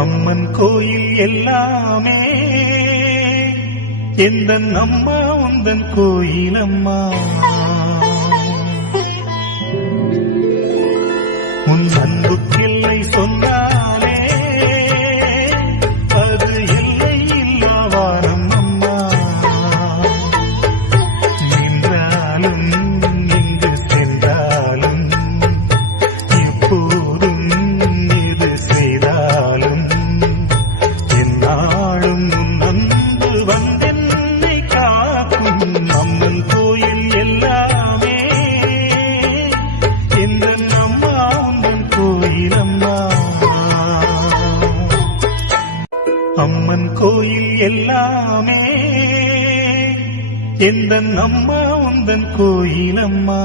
அம்மன் கோயில் எல்லாமே எந்தன் அம்மா உந்தன் கோயிலம்மா. உன் அன்புக்கில்லை சொன்னாலே அது எல்லை இல்லாவாரம் அம்மா. நின்றாலும் இங்கு சென்றாலும் எப்போதும் இது செய்தாலும் என்னாலும் உன் அன்பு வந்தென்னை காக்கும். அம்மன் கோயில் எல்லாமே இந்த அம்மா உந்தன் கோயிலம்மா. அம்மன் கோயில் எல்லாமே எந்த அம்மா உந்தன் கோயிலம்மா.